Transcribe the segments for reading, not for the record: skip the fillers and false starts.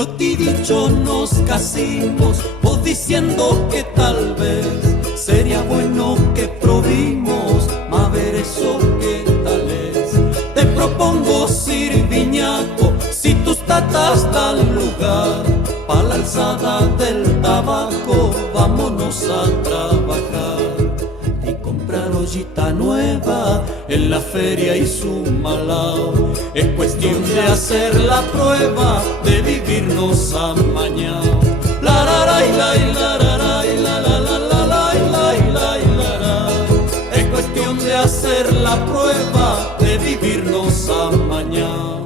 Yo te he dicho nos casimos, vos diciendo que tal vez sería bueno que probimos, a ver eso que tal es. Te propongo sirviñaco, si tus tatas dan lugar, pa' la alzada del tabaco, vámonos a trabajar. Y comprar ollita nueva en la feria y su malao. Es cuestión de hacer la prueba de vivirnos amañao. La la la la la la la la la la la. Es cuestión de hacer la prueba de vivirnos amañao.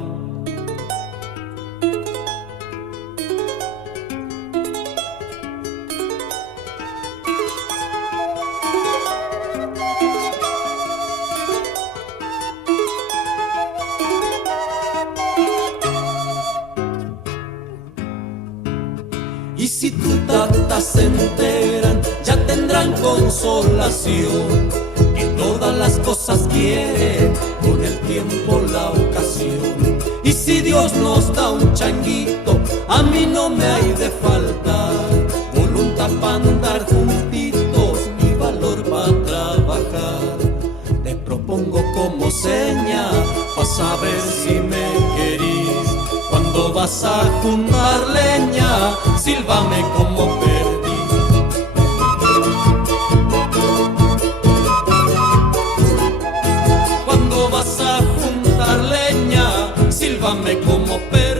Y si tus tatas se enteran, ya tendrán consolación. Y todas las cosas quieren con el tiempo la ocasión. Y si Dios nos da un changuito, a mí no me hay de faltar voluntad para andar juntitos, mi valor para trabajar. Te propongo como seña, pa' saber si me querís. Cuando vas a juntar leña, sílvame como perdí. Cuando vas a juntar leña, sílvame como perdí.